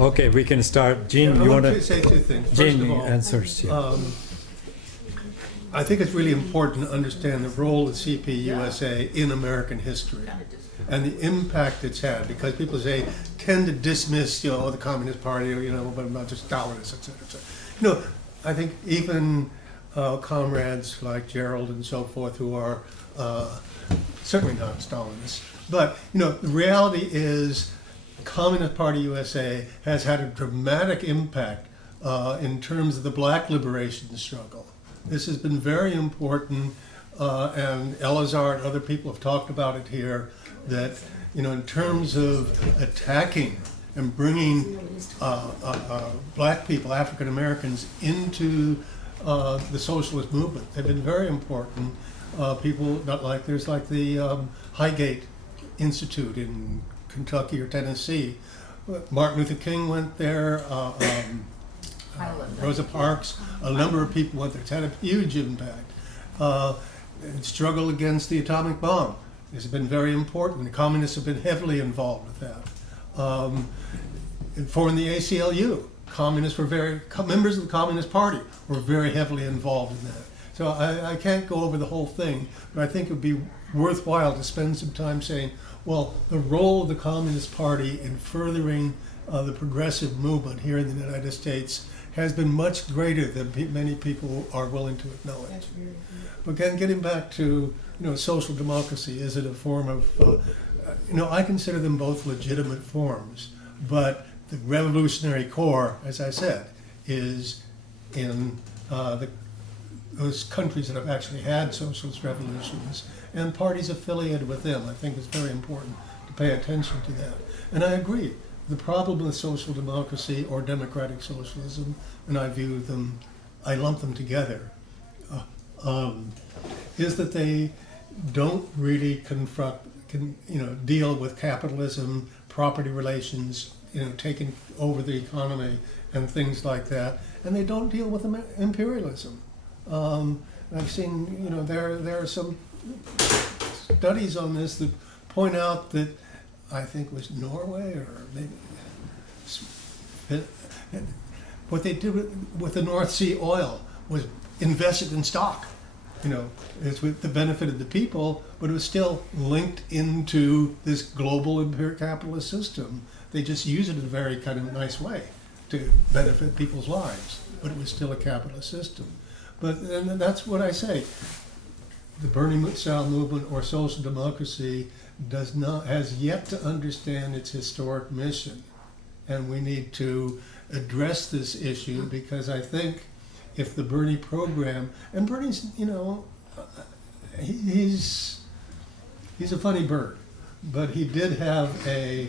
Okay, we can start. Gene, Yeah, you I want to say two things. First Gene of all, answers. Yeah. I think it's really important to understand the role of CPUSA in American history and the impact it's had, because people tend to dismiss, the Communist Party, but not just Stalinists, et cetera, et cetera. I think even comrades like Gerald and so forth, who are certainly not Stalinists, but the reality is Communist Party USA has had a dramatic impact in terms of the black liberation struggle. This has been very important, and Elazar and other people have talked about it here, that in terms of attacking and bringing black people, African Americans, into the socialist movement, they've been very important. People there's like the Highgate Institute in Kentucky or Tennessee. Martin Luther King went there. Rosa Parks, a number of people went there. It's had a huge impact. Struggle against the atomic bomb has been very important. The communists have been heavily involved with that. In the ACLU, members of the Communist Party were very heavily involved in that. So I can't go over the whole thing, but I think it would be worthwhile to spend some time saying, well, the role of the Communist Party in furthering the progressive movement here in the United States has been much greater than many people are willing to acknowledge. But again, getting back to social democracy, is it a form of I consider them both legitimate forms, but the revolutionary core, as I said, is in those countries that have actually had socialist revolutions and parties affiliated with them. I think it's very important to pay attention to that. And I agree. The problem with social democracy or democratic socialism, and I lump them together, is that they don't really deal with capitalism, property relations, taking over the economy and things like that, and they don't deal with imperialism. I've seen, there are some studies on this that point out that I think it was Norway or maybe what they did with the North Sea oil was invested in stock. It's with the benefit of the people, but it was still linked into this global imperial capitalist system. They just used it in a very kind of nice way to benefit people's lives, but it was still a capitalist system. And that's what I say. The Bernie-style movement or social democracy has yet to understand its historic mission, and we need to address this issue, because I think if the Bernie program, and Bernie's, he's a funny bird, but he did have a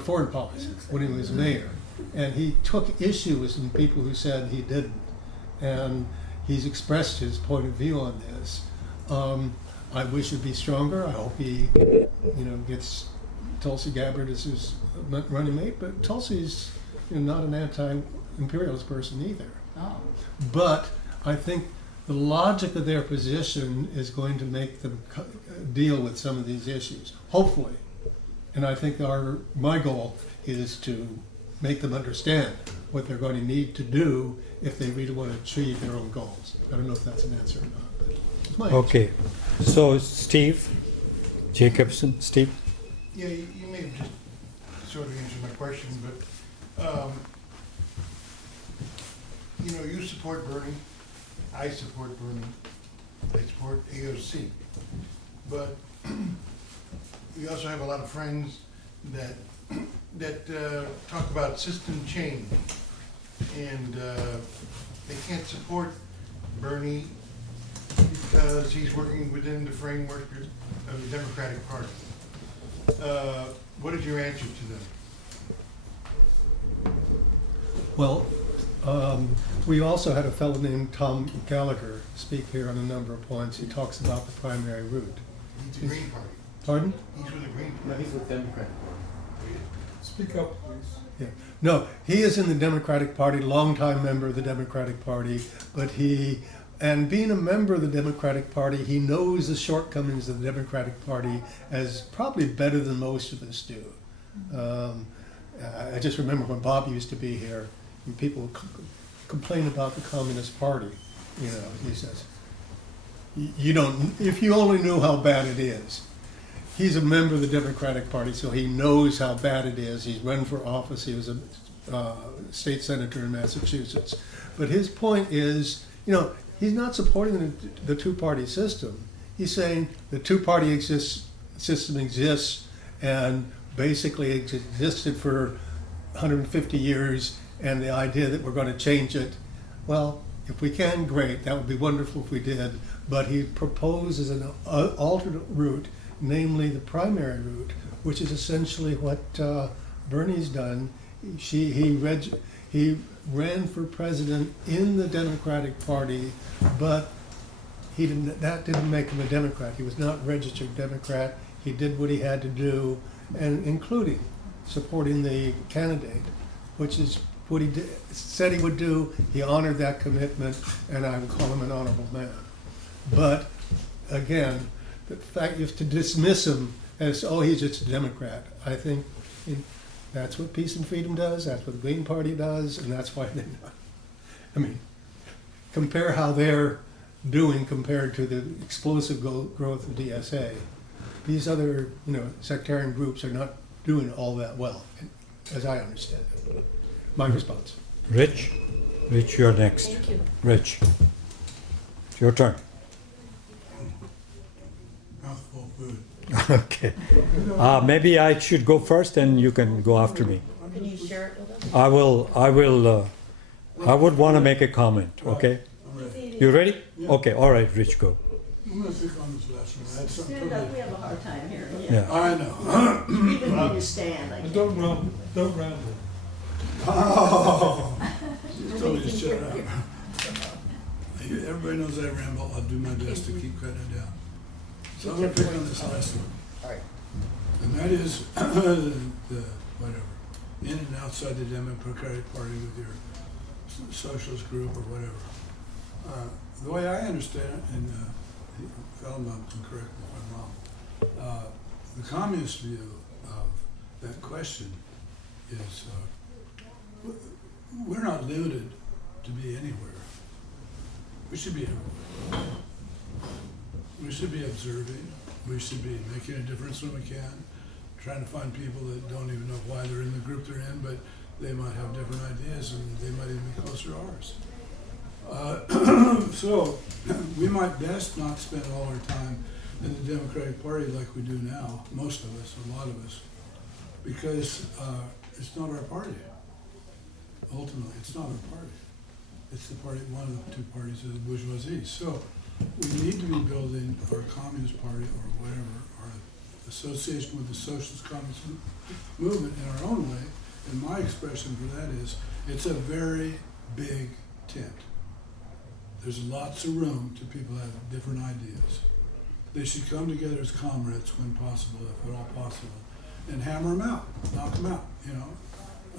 foreign policy when he was mayor, and he took issue with some people who said he didn't, and he's expressed his point of view on this. I wish it'd be stronger. I hope he, gets Tulsi Gabbard as his running mate. But Tulsi's not an anti-imperialist person either. Oh. But I think the logic of their position is going to make them deal with some of these issues, hopefully. And I think my goal is to make them understand what they're going to need to do if they really want to achieve their own goals. I don't know if that's an answer or not, but it's my answer. Okay, so Steve Jacobson, Steve? Yeah, you may have just sort of answered my question, but you support Bernie, I support Bernie, I support AOC, but we also have a lot of friends that talk about system change, and they can't support Bernie because he's working within the framework of the Democratic Party. What is your answer to them? Well, we also had a fellow named Tom Gallagher speak here on a number of points. He talks about the primary route. He's the Green Party. Pardon? He's with the Green Party. No, he's with Democrat. Speak up, please. Yeah. No, he is in the Democratic Party, longtime member of the Democratic Party, but and being a member of the Democratic Party, he knows the shortcomings of the Democratic Party as probably better than most of us do. I just remember when Bob used to be here, and people would complain about the Communist Party. You know, he says, you don't, if you only knew how bad it is. He's a member of the Democratic Party, so he knows how bad it is. He's run for office. He was a state senator in Massachusetts. But his point is, you know, he's not supporting the two-party system. He's saying the two-party system exists, and basically it's existed for 150 years, and the idea that we're going to change it, well, if we can, great. That would be wonderful if we did. But he proposes an alternate route, namely the primary route, which is essentially what Bernie's done. He ran for president in the Democratic Party, but that didn't make him a Democrat. He was not a registered Democrat. He did what he had to do, and including supporting the candidate, which is what he said he would do. He honored that commitment, and I would call him an honorable man. But again, the fact is to dismiss him as, oh, he's just a Democrat. I think that's what Peace and Freedom does, that's what the Green Party does, and that's why they're not. I mean, compare how they're doing compared to the explosive growth of DSA. These other, you know, sectarian groups are not doing all that well, as I understand it. My response. Rich, you're next. Thank you. Rich, it's your turn. Mouthful food. Okay. Maybe I should go first, and you can go after me. Can you share it with us? I would want to make a comment. Okay. I'm ready. You ready? Yeah. Okay. All right, Rich, go. I'm gonna think on this last one. I had something Stand up, we totally. have a hard time here. Yeah. I know. Even when you stand, I And can't. don't ramble, don't ramble. Oh. Just told me to shut up. Everybody knows I ramble. I'll do my best to keep cutting it down. So I'm gonna pick on this last one. All right. And that is the whatever, in and outside the Democratic Party with your socialist group or whatever. The way I understand it, and Feldman can correct me if I'm wrong, the communist view of that question is we're not limited to be anywhere. We should be everywhere. We should be observing. We should be making a difference when we can, trying to find people that don't even know why they're in the group they're in, but they might have different ideas and they might even be closer to ours. So we might best not spend all our time in the Democratic Party like we do now, most of us, a lot of us, because it's not our party. Ultimately, it's not our party. It's the party, one of the two parties of the bourgeoisie. So we need to be building our Communist Party or whatever, our association with the Socialist Communist movement in our own way. And my expression for that is, it's a very big tent. There's lots of room to people that have different ideas. They should come together as comrades when possible, if at all possible, and hammer them out, knock them out, you know.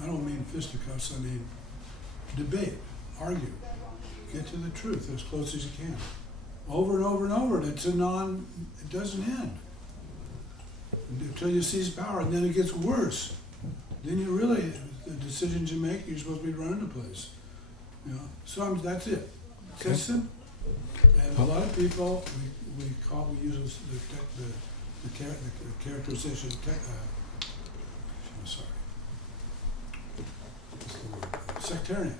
I don't mean fisticuffs, I mean debate, argue, get to the truth as close as you can. Over and over and over, and it doesn't end. Until you seize power, and then it gets worse. Then you really, the decisions you make, you're supposed to be running the place. You know, so that's it. It's that simple. And a lot of people, we use the characterization, I'm sorry, what's the word? Sectarian.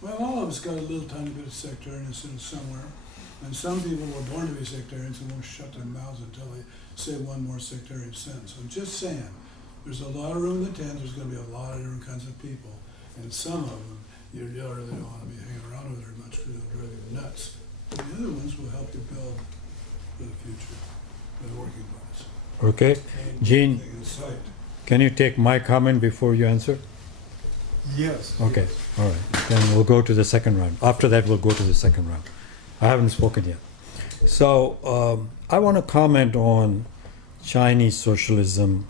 Well, all of us got a little tiny bit of sectarianism somewhere, and some people were born to be sectarians and won't shut their mouths until they say one more sectarian sentence. I'm just saying, there's a lot of room in the tent, there's going to be a lot of different kinds of people, and some of them you really don't want to be hanging around with very much because they'll drive you nuts. And the other ones will help you build for the future, for the working class. Okay. Gene, Thing in sight. can you take my comment before you answer? Yes. Okay. All right. Then we'll go to the second round. After that, we'll go to the second round. I haven't spoken yet. So I want to comment on Chinese socialism.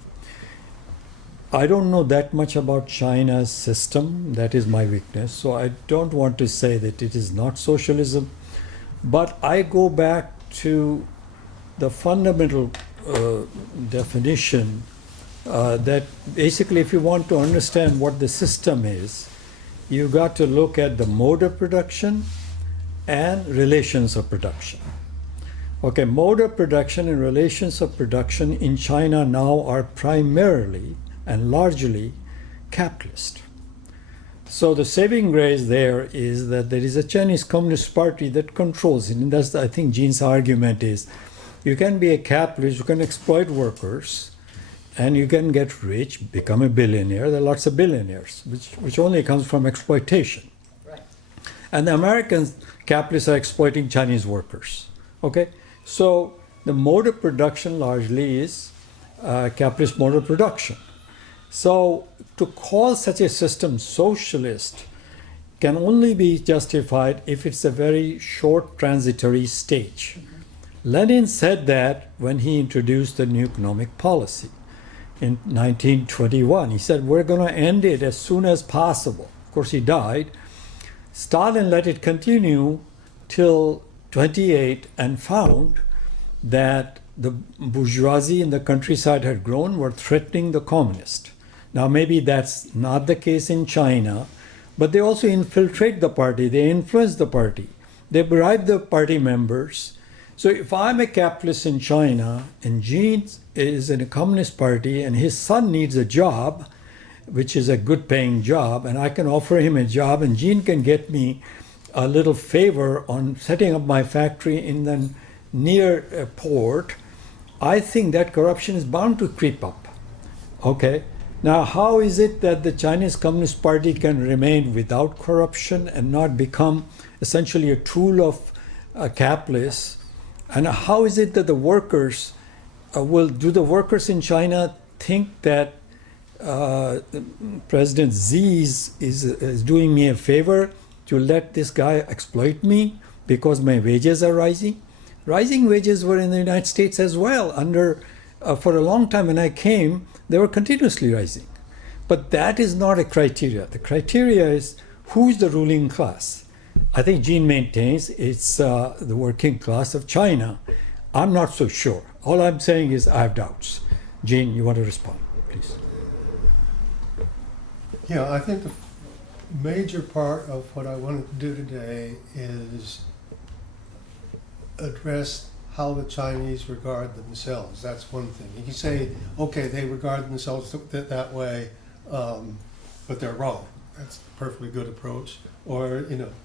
I don't know that much about China's system. That is my weakness. So I don't want to say that it is not socialism. But I go back to the fundamental definition that basically if you want to understand what the system is, you got to look at the mode of production and relations of production. Okay, mode of production and relations of production in China now are primarily and largely capitalist. So the saving grace there is that there is a Chinese Communist Party that controls it. And that's, I think, Gene's argument is, you can be a capitalist, you can exploit workers, and you can get rich, become a billionaire. There are lots of billionaires, which only comes from exploitation. Right. And the American capitalists are exploiting Chinese workers. Okay, so the mode of production largely is capitalist mode of production. So to call such a system socialist can only be justified if it's a very short transitory stage. Lenin said that when he introduced the new economic policy in 1921. He said, we're going to end it as soon as possible. Of course, he died. Stalin let it continue till 28 and found that the bourgeoisie in the countryside had grown, were threatening the communists. Now, maybe that's not the case in China, but they also infiltrate the party. They influence the party. They bribe the party members. So if I'm a capitalist in China and Gene is in a communist party and his son needs a job, which is a good paying job, and I can offer him a job and Gene can get me a little favor on setting up my factory in the near port, I think that corruption is bound to creep up. Okay. Now, how is it that the Chinese Communist Party can remain without corruption and not become essentially a tool of capitalists? And how is it that the workers do the workers in China think that President Xi is doing me a favor to let this guy exploit me because my wages are rising? Rising wages were in the United States as well. For a long time when I came, they were continuously rising. But that is not a criteria. The criteria is who's the ruling class. I think Gene maintains it's the working class of China. I'm not so sure. All I'm saying is I have doubts. Gene, you want to respond, please? Yeah, I think the major part of what I wanted to do today is address how the Chinese regard themselves. That's one thing. You can say, okay, they regard themselves that way, but they're wrong. That's a perfectly good approach. Or,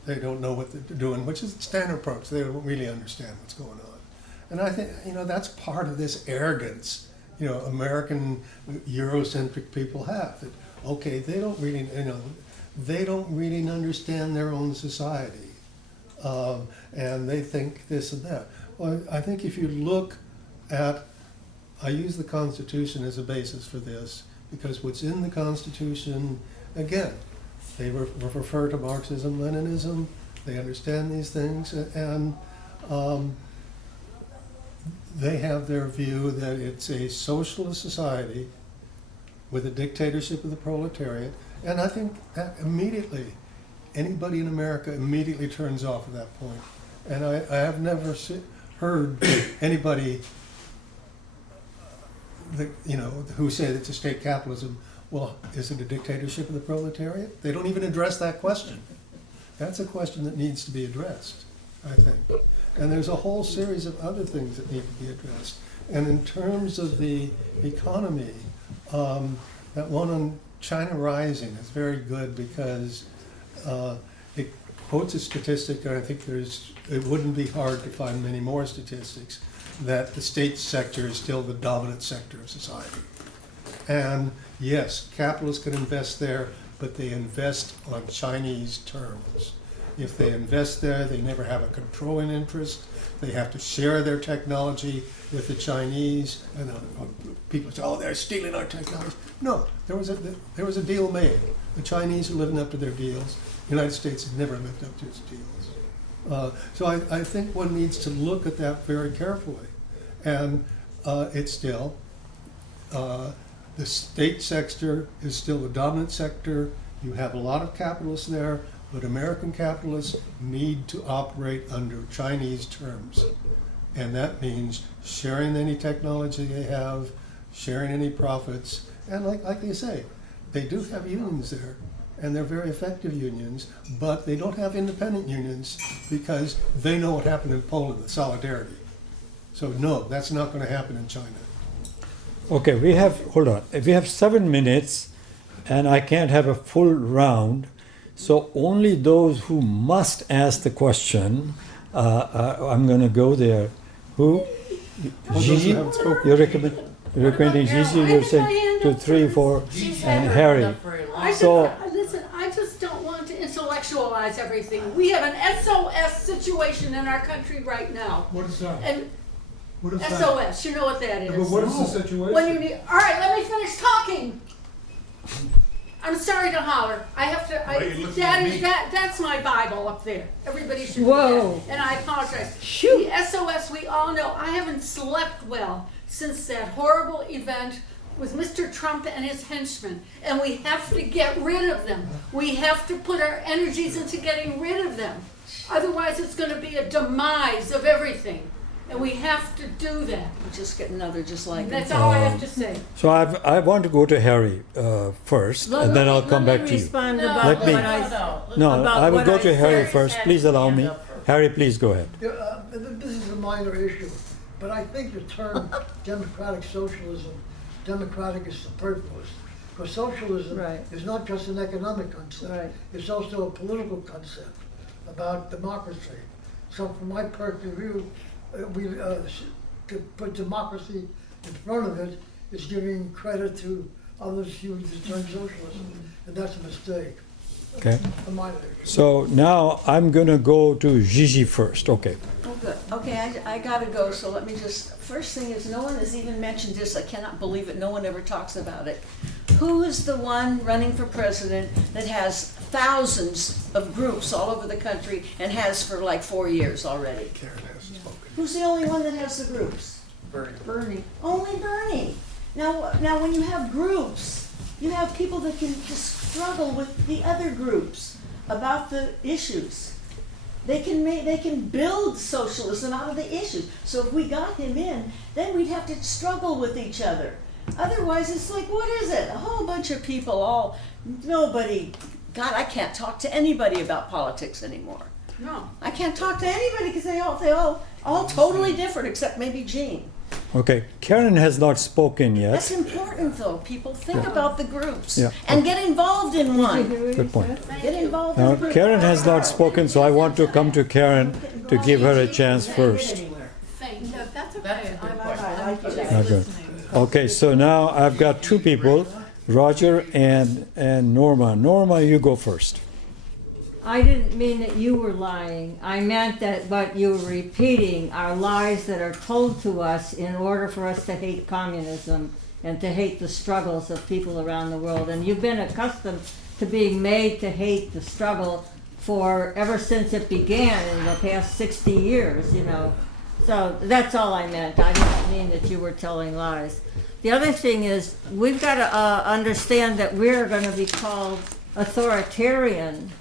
they don't know what they're doing, which is the standard approach. They don't really understand what's going on. And I think, that's part of this arrogance, American Eurocentric people have. That, okay, they don't really, they don't really understand their own society. And they think this and that. Well, I think if you look at, I use the Constitution as a basis for this, because what's in the Constitution, again, they refer to Marxism, Leninism, they understand these things, and they have their view that it's a socialist society with a dictatorship of the proletariat, and I think that immediately, anybody in America immediately turns off at that point. And I have never heard anybody that, who said it's a state capitalism. Well, is it a dictatorship of the proletariat? They don't even address that question. That's a question that needs to be addressed, I think. And there's a whole series of other things that need to be addressed. And in terms of the economy, that one on China Rising is very good because it quotes a statistic, and I think it wouldn't be hard to find many more statistics, that the state sector is still the dominant sector of society. And yes, capitalists can invest there, but they invest on Chinese terms. If they invest there, they never have a controlling interest. They have to share their technology with the Chinese. And people say, "Oh, they're stealing our technology." No, there was a deal made. The Chinese are living up to their deals. The United States has never lived up to its deals. So I think one needs to look at that very carefully. And it's still, the state sector is still the dominant sector. You have a lot of capitalists there, but American capitalists need to operate under Chinese terms. And that means sharing any technology they have, sharing any profits. And like they say, they do have unions there, and they're very effective unions, but they don't have independent unions because they know what happened in Poland, the solidarity. So no, that's not going to happen in China. Okay, hold on. We have 7 minutes and I can't have a full round. So only those who must ask the question, I'm going to go there. Who? Gigi? You're recommending Gigi? You're saying 2, 3, 4, and Harry. Listen, I just don't want to intellectualize everything. We have an SOS situation in our country right now. What is that? And What is that? SOS, you know what that is. But what is the situation? When you need, all right, let me finish talking. I'm sorry to holler. I have to. Why are you looking at me? That's my Bible up there. Everybody should. Whoa. Know that. And I apologize. Shoot. The SOS, we all know. I haven't slept well since that horrible event with Mr. Trump and his henchmen, and we have to get rid of them. We have to put our energies into getting rid of them. Otherwise, it's going to be a demise of everything. And we have to do that. Just get another just like And that's all I have to say. So I want to go to Harry first, and then I'll come back to you. Respond No, about Let me- what I, No, about I will what go I to Harry said. first. Please allow me. Harry, please go ahead. Yeah, this is a minor issue, but I think the term democratic socialism, democratic is superfluous. Because socialism Right. is not just an economic concept. Right. It's also a political concept about democracy. So from my point of view, to put democracy in front of it is giving credit to others who use the term socialism, and that's a mistake. Okay. A minor issue. So now I'm going to go to Gigi first. Okay. Oh, good. Okay, I gotta go, so let me just, first thing is, no one has even mentioned this, I cannot believe it, no one ever talks about it. Who is the one running for president that has thousands of groups all over the country and has for like 4 years already? Karen hasn't spoken. Who's the only one that has the groups? Bernie. Only Bernie. Now when you have groups, you have people that can just struggle with the other groups about the issues. They can build socialism out of the issues. So if we got him in, then we'd have to struggle with each other. Otherwise, it's like, what is it? A whole bunch of people, nobody. God, I can't talk to anybody about politics anymore. No. I can't talk to anybody because they all totally different, except maybe Gene. Okay. Karen has not spoken That's yet. important, though. People think about the groups Yeah. and get involved in one. Good point. Get involved in Now, a group. Karen has not spoken, so I want to come to Karen to give her a chance first. Thank you. That's okay. I like it. Okay. Okay, so now I've got 2 people, Roger and Norma. Norma, you go first. I didn't mean that you were lying. I meant that what you were repeating are lies that are told to us in order for us to hate communism and to hate the struggles of people around the world. And you've been accustomed to being made to hate the struggle for ever since it began in the past 60 years, you know. So that's all I meant. I didn't mean that you were telling lies. The other thing is, we've got to understand that we're going to be called authoritarian,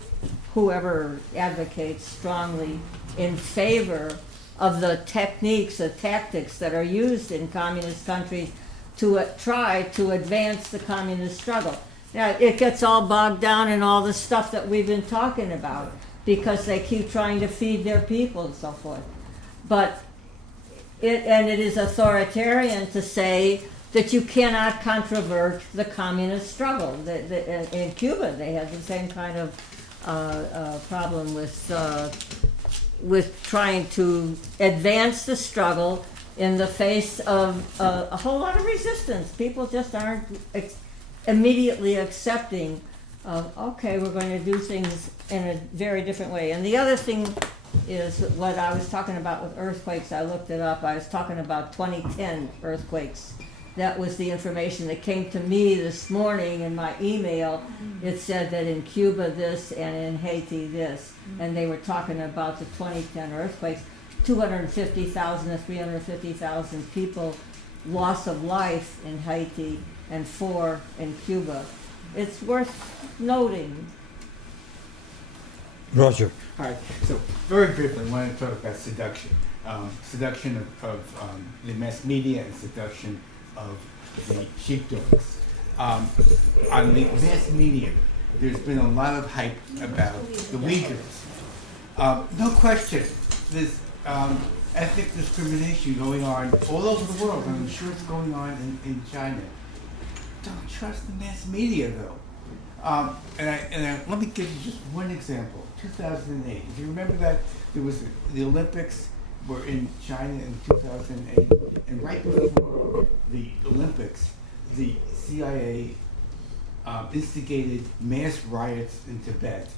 whoever advocates strongly in favor of the techniques, the tactics that are used in communist countries to try to advance the communist struggle. Now, it gets all bogged down in all the stuff that we've been talking about because they keep trying to feed their people and so forth. But it is authoritarian to say that you cannot controvert the communist struggle. In Cuba, they had the same kind of problem with trying to advance the struggle in the face of a whole lot of resistance. People just aren't immediately accepting of, okay, we're going to do things in a very different way. And the other thing is what I was talking about with earthquakes. I looked it up. I was talking about 2010 earthquakes. That was the information that came to me this morning in my email. It said that in Cuba this and in Haiti this. And they were talking about the 2010 earthquakes. 250,000 to 350,000 people, loss of life in Haiti, and 4 in Cuba. It's worth noting. Roger. All right, so very briefly, I want to talk about seduction. Seduction of the mass media and seduction of the sheepdogs. On the mass media, there's been a lot of hype about the Uyghurs. No question, there's ethnic discrimination going on all over the world, and I'm sure it's going on in China. Don't trust the mass media, though. Let me give you just one example. 2008. Do you remember that there was the Olympics were in China in 2008, and right before the Olympics, the CIA instigated mass riots in Tibet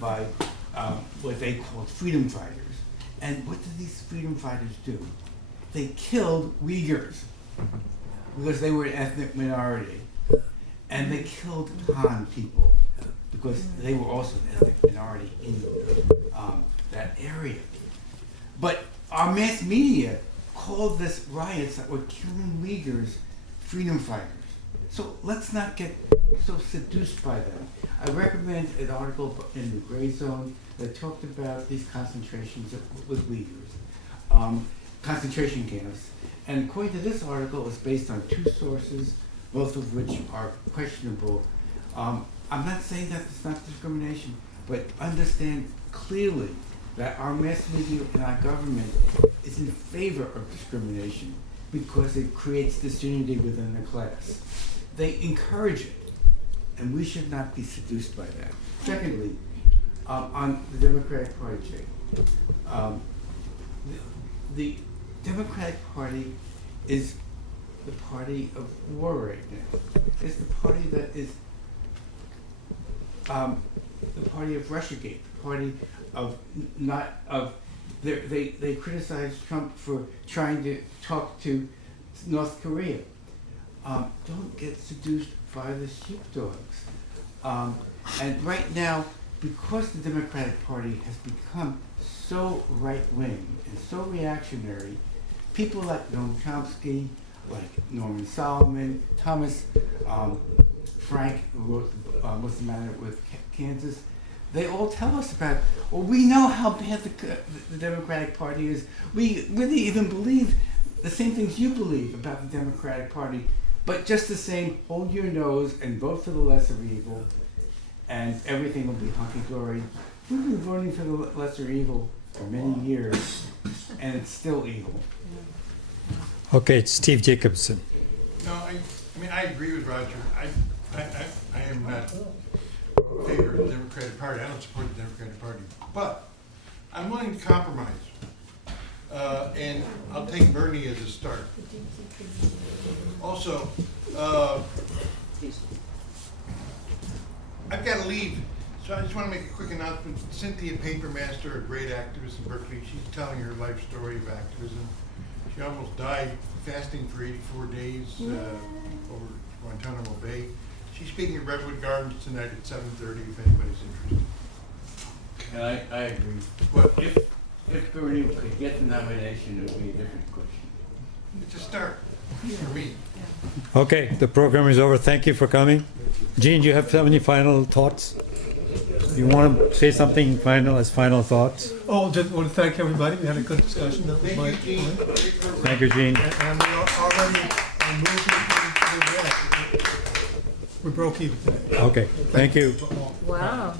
by what they called freedom fighters. And what did these freedom fighters do? They killed Uyghurs because they were an ethnic minority. And they killed Han people because they were also an ethnic minority in that area. But our mass media called this riots that were killing Uyghurs freedom fighters. So let's not get so seduced by them. I recommend an article in the Gray Zone that talked about these concentrations with Uyghurs, concentration camps. And according to this article, it's based on 2 sources, both of which are questionable. I'm not saying that it's not discrimination, but understand clearly that our mass media and our government is in favor of discrimination because it creates disunity within the class. They encourage it, and we should not be seduced by that. Secondly, on the Democratic Party, Jake, the Democratic Party is the party of war right now. It's the party that is the party of Russiagate, the party of they criticize Trump for trying to talk to North Korea. Don't get seduced by the sheepdogs. And right now, because the Democratic Party has become so right-wing and so reactionary, people like Noam Chomsky, like Norman Solomon, Thomas Frank, who wrote What's the Matter with Kansas, they all tell us about, well, we know how bad the Democratic Party is. We really even believe the same things you believe about the Democratic Party, but just the same, hold your nose and vote for the lesser evil, and everything will be hunky-dory. We've been voting for the lesser evil for many years, and it's still evil. Okay, it's Steve Jacobson. No, I mean, I agree with Roger. I am not in favor of the Democratic Party. I don't support the Democratic Party. But I'm willing to compromise. And I'll take Bernie as a start. Also, I've got to leave. So I just want to make a quick announcement. Cynthia Papermaster, a great activist in Berkeley, she's telling her life story of activism. She almost died fasting for 84 days over Guantanamo Bay. She's speaking at Redwood Gardens tonight at 7:30 if anybody's interested. And I agree. What? If Bernie could get the nomination, it would be a different question. It's a start for me. Okay, the program is over. Thank you for coming. Gene, do you have any final thoughts? You want to say something final as final thoughts? Oh, just want to thank everybody. We had a good discussion. That was my Thank you, Gene. Thank you, Gene. And we already moved into the red. We broke even today. Okay, thank you. Wow.